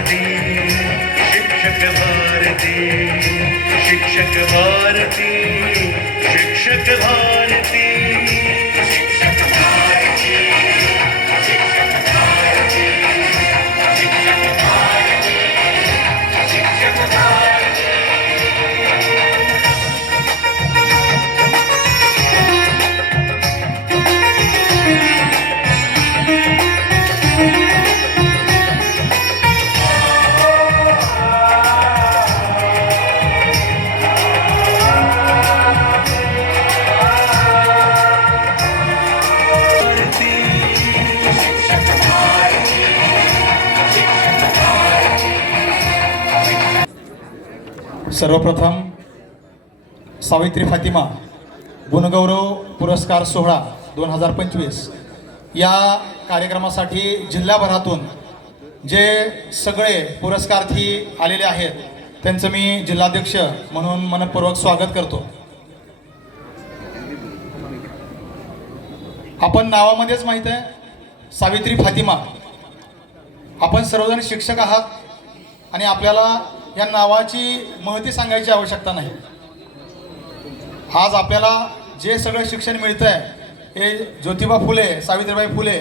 भारती शिक्षक भारती शिक्षक भारती शिक्षक भारती. सर्वप्रथम सावित्री फातिमा गुणगौरव पुरस्कार सोहळा दोन हजार पंचवीस. या कार्यक्रमासाठी जिल्ह्याभरातून जे सगळे पुरस्कार्थी आलेले आहेत त्यांचं मी जिल्हाध्यक्ष म्हणून मनपूर्वक स्वागत करतो. आपण नावामध्येच माहीत आहे सावित्री फातिमा. आपण सर्वजण शिक्षक आहात आणि आपल्याला या नावाची महती सांगायची आवश्यकता नाही. आज आपल्याला जे सगळं शिक्षण मिळतं आहे हे ज्योतिबा फुले सावित्रीबाई फुले